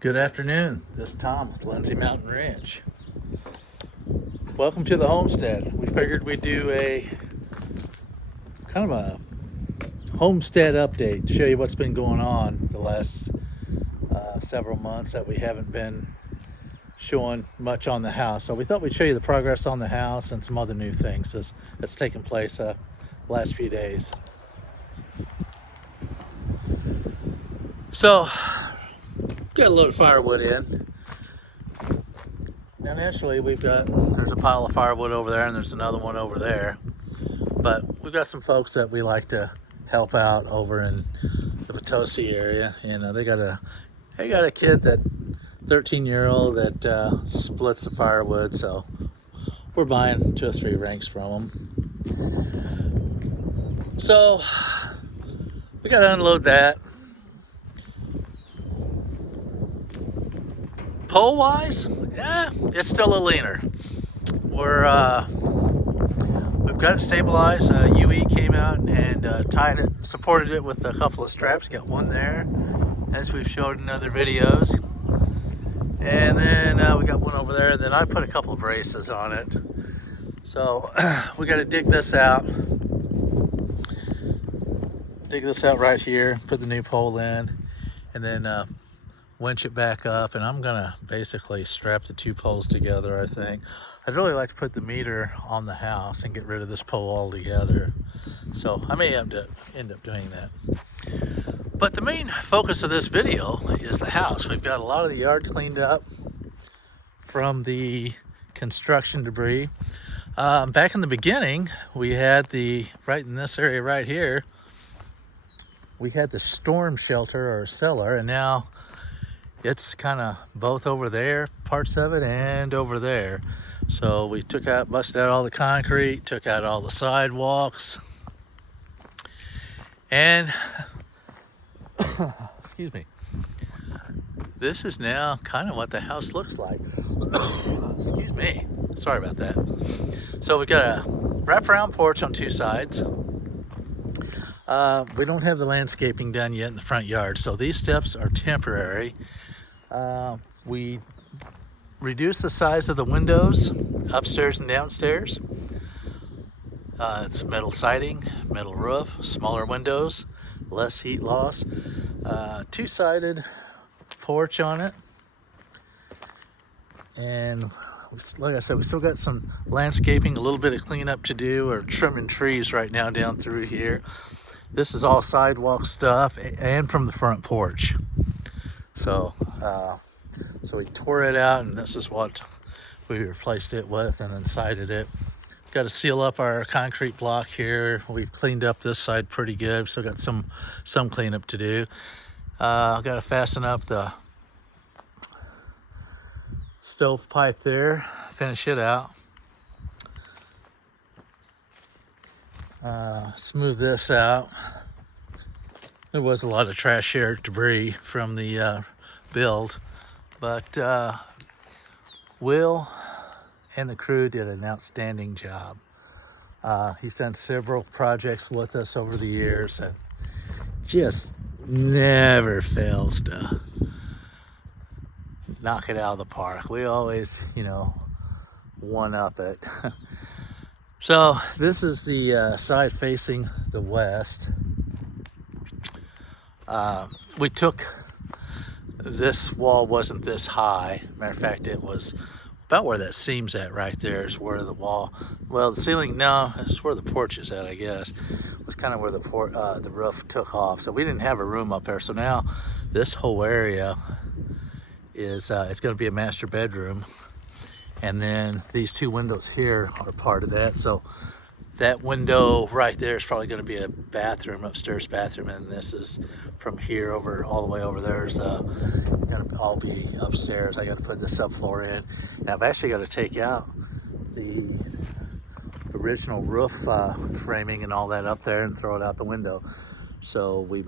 Good afternoon. This is Tom with Lindsay Mountain Ranch. Welcome to the homestead. We figured we'd do a kind of a homestead update, show you what's been going on the last several months that we haven't been showing much on the house. So we thought we'd show you the progress on the house and some other new things that's taken place the last few days. So, got a load of firewood in. Now naturally there's a pile of firewood over there and there's another one over there. But we've got some folks that we like to help out over in the Potosi area. And they got a kid, that 13-year-old that splits the firewood. So we're buying 2 or 3 ranks from them. So we got to unload that. Pole wise, yeah, it's still a leaner. We've got it stabilized. UE came out and tied it, supported it with a couple of straps. Got one there, as we've showed in other videos. And then we got one over there, and then I put a couple of braces on it. So we got to dig this out. Dig this out right here, put the new pole in, and then winch it back up, and I'm gonna basically strap the 2 poles together. I think I'd really like to put the meter on the house and get rid of this pole altogether, so I may end up doing that. But the main focus of this video is the house. We've got a lot of the yard cleaned up from the construction debris. Back in the beginning, we had right in this area right here, we had the storm shelter or cellar, and now it's kind of both over there, parts of it, and over there. So we busted out all the concrete, took out all the sidewalks, and excuse me, this is now kind of what the house looks like. Excuse me, sorry about that. So we got a wraparound porch on 2 sides. We don't have the landscaping done yet in the front yard, so these steps are temporary. We reduced the size of the windows upstairs and downstairs. It's metal siding, metal roof, smaller windows, less heat loss. 2-sided porch on it. And like I said, we still got some landscaping, a little bit of cleanup to do, or trimming trees right now down through here. This is all sidewalk stuff and from the front porch. So we tore it out, and this is what we replaced it with, and then sided it. Got to seal up our concrete block here. We've cleaned up this side pretty good. We've still got some cleanup to do. Got to fasten up the stove pipe there, finish it out. Smooth this out. There was a lot of trash here, debris from the build, but Will and the crew did an outstanding job. He's done several projects with us over the years and just never fails to knock it out of the park. We always, one up it. So this is the side facing the west. We took, this wall wasn't this high. Matter of fact, it was about where that seam's at right there is where the wall, well, the ceiling, no, it's where the porch is at, I guess. It was kind of where the roof took off. So we didn't have a room up there. So now this whole area is, it's gonna be a master bedroom. And then these 2 windows here are part of that. So that window right there is probably going to be a bathroom, upstairs bathroom, and this is from here over all the way over there is going to all be upstairs. I got to put the subfloor in, and I've actually got to take out the original roof framing and all that up there and throw it out the window. So we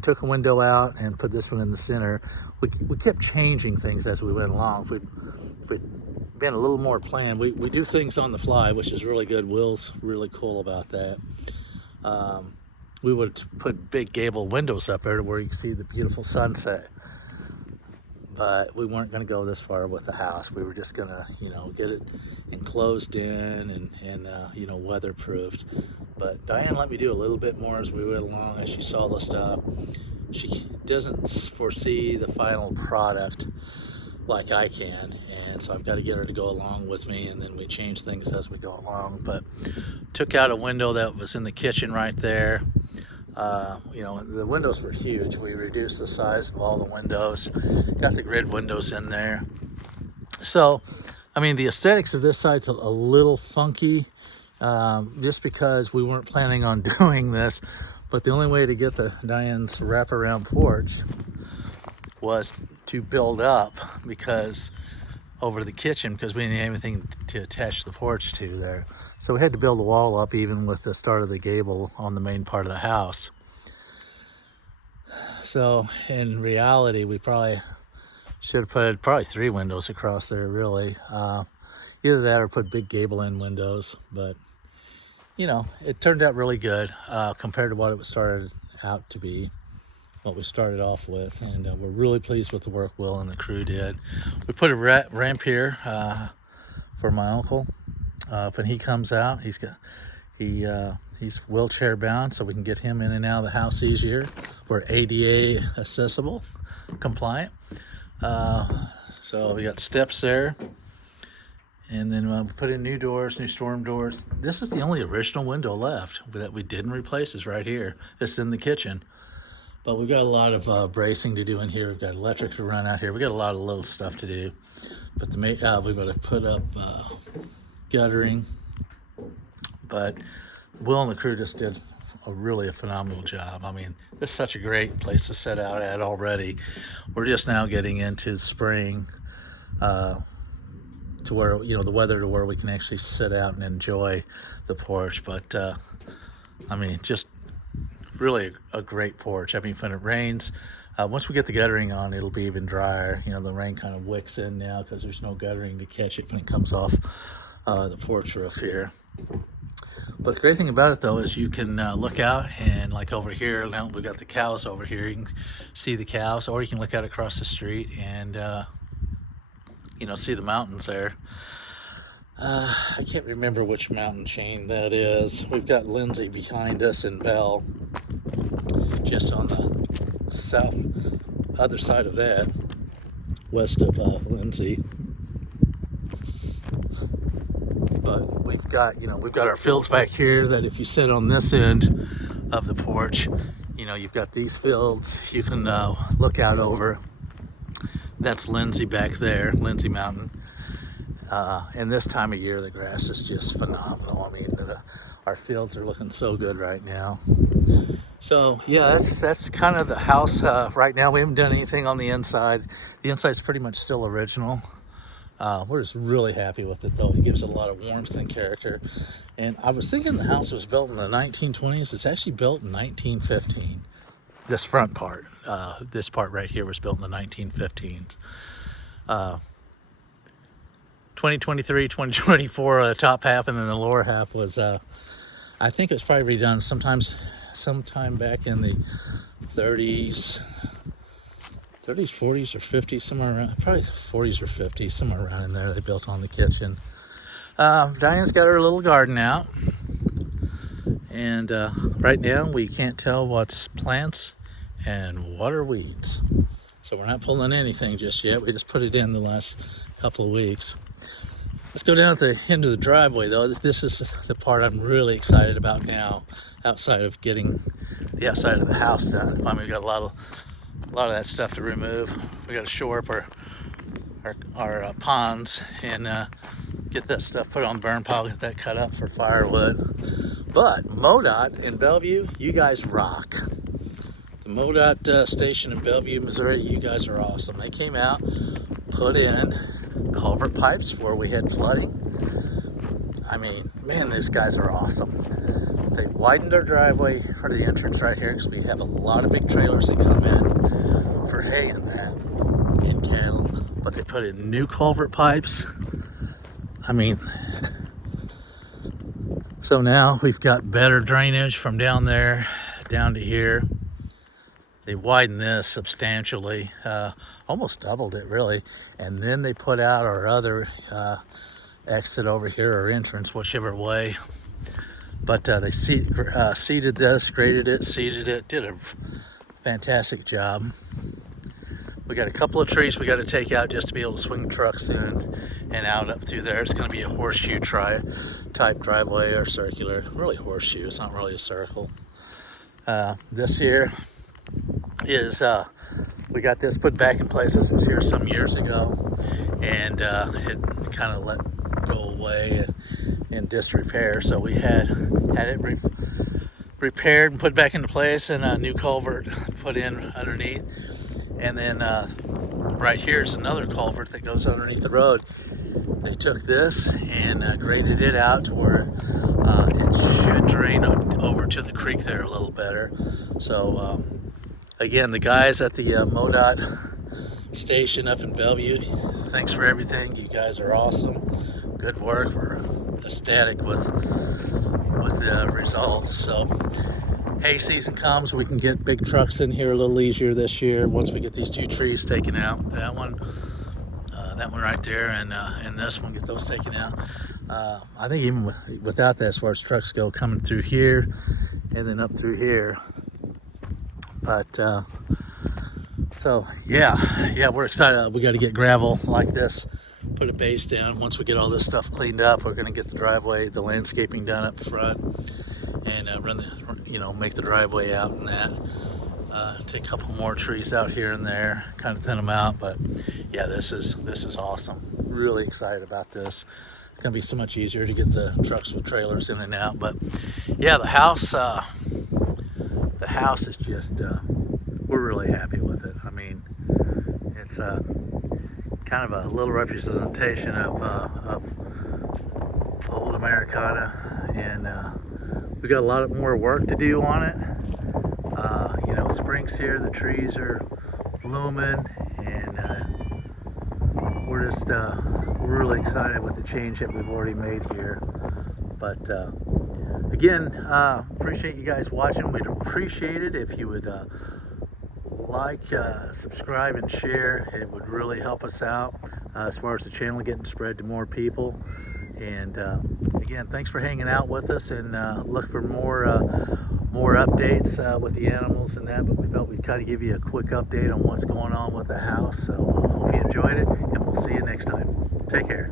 took a window out and put this one in the center. We kept changing things as we went along. If we'd been a little more planned, we do things on the fly, which is really good. Will's really cool about that. We would put big gable windows up there to where you can see the beautiful sunset. but we weren't going to go this far with the house. We were just going to, you know, get it enclosed in and you know, weatherproofed. But Diane let me do a little bit more as we went along, as she saw the stuff. She doesn't foresee the final product like I can, and so I've got to get her to go along with me, and then we change things as we go along. But took out a window that was in the kitchen right there. You know, the windows were huge. We reduced the size of all the windows, got the grid windows in there. So, I mean, the aesthetics of this site's a little funky, just because we weren't planning on doing this, but the only way to get the Diane's wraparound porch was to build up because over the kitchen, because we didn't have anything to attach the porch to there. So we had to build the wall up even with the start of the gable on the main part of the house. So in reality, we probably should have put 3 windows across there, really. Either that or put big gable end windows, but you know, it turned out really good compared to what it was started out to be, what we started off with, and we're really pleased with the work Will and the crew did. We put a ramp here for my uncle. When he comes out, he's wheelchair bound, so we can get him in and out of the house easier. We're ADA accessible, compliant. So we got steps there. And then we put in new doors, new storm doors. This is the only original window left that we didn't replace, is right here. It's in the kitchen. But we've got a lot of bracing to do in here. We've got electric to run out here. We've got a lot of little stuff to do. But we've got to put up guttering. But Will and the crew just did really a phenomenal job. I mean, it's such a great place to set out at already. We're just now getting into spring, to where, you know, the weather to where we can actually sit out and enjoy the porch. But I mean, just really a great porch. I mean, when it rains, once we get the guttering on, it'll be even drier. You know, the rain kind of wicks in now because there's no guttering to catch it when it comes off the porch roof here. But the great thing about it, though, is you can look out, and like over here, now we've got the cows over here. You can see the cows, or you can look out across the street and you know, see the mountains there. I can't remember which mountain chain that is. We've got Lindsay behind us and Bell just on the other side of that, west of Lindsay. But we've got, you know, we've got our fields back here that if you sit on this end of the porch, you know, you've got these fields you can look out over. That's Lindsay back there, Lindsay Mountain. And this time of year, the grass is just phenomenal. I mean, our fields are looking so good right now. So yeah, that's kind of the house right now. We haven't done anything on the inside. The inside's pretty much still original. We're just really happy with it, though. It gives it a lot of warmth and character. And I was thinking the house was built in the 1920s. It's actually built in 1915. This front part, this part right here was built in the 1915s. 2023, 2024, the top half, and then the lower half was, I think it was probably redone sometime back in the 30s, 40s, or 50s, somewhere around, probably 40s or 50s, somewhere around in there. They built on the kitchen. Diane's got her little garden out, and right now we can't tell what's plants and what are weeds. So we're not pulling anything just yet. We just put it in the last couple of weeks. Let's go down at the end of the driveway, though. This is the part I'm really excited about now, outside of getting the outside of the house done. I mean, we've got a lot of that stuff to remove. We got to shore up our ponds and get that stuff put on the burn pile, get that cut up for firewood. But MoDOT in Bellevue, you guys rock. The MoDOT station in Bellevue, Missouri, you guys are awesome. They came out, put in culvert pipes where we had flooding. I mean, man, these guys are awesome. They widened our driveway for the entrance right here because we have a lot of big trailers that come in for hay and that, and cattle. But they put in new culvert pipes. I mean, so now we've got better drainage from down there down to here. they widened this substantially, almost doubled it really, and then they put out our other exit over here, or entrance, whichever way. But they seeded this, graded it, seeded it, did a fantastic job. We got a couple of trees we got to take out just to be able to swing trucks in and out up through there. It's going to be a horseshoe type driveway, or circular. Really horseshoe, it's not really a circle. This here is, we got this put back in place. This was here some years ago, and it kind of let go away in disrepair. So we had it repaired and put back into place, and a new culvert put in underneath. And then right here is another culvert that goes underneath the road. They took this and graded it out to where it should drain over to the creek there a little better. So again, the guys at the MoDOT station up in Bellevue, thanks for everything. You guys are awesome. Good work. We're ecstatic with the results. So hay season comes, we can get big trucks in here a little easier this year once we get these two trees taken out. That one right there, and this one, get those taken out. I think even without that, as far as trucks go, coming through here and then up through here. But so yeah, we're excited. We got to get gravel like this, put a base down. Once we get all this stuff cleaned up, we're going to get the driveway, the landscaping done up front, and make the driveway out and that. Take a couple more trees out here and there, kind of thin them out. But yeah, this is awesome. Really excited about this. It's gonna be so much easier to get the trucks with trailers in and out. But yeah, the house is just, we're really happy with it. I mean, it's kind of a little representation of old Americana, and we got a lot more work to do on it. Spring's here, the trees are blooming, and we're just really excited with the change that we've already made here. But again, appreciate you guys watching. We'd appreciate it if you would like, subscribe, and share. It would really help us out as far as the channel getting spread to more people. And again, thanks for hanging out with us, and look for more updates with the animals and that. But we thought we'd kind of give you a quick update on what's going on with the house. So hope you enjoyed it, and we'll see you next time. Take care.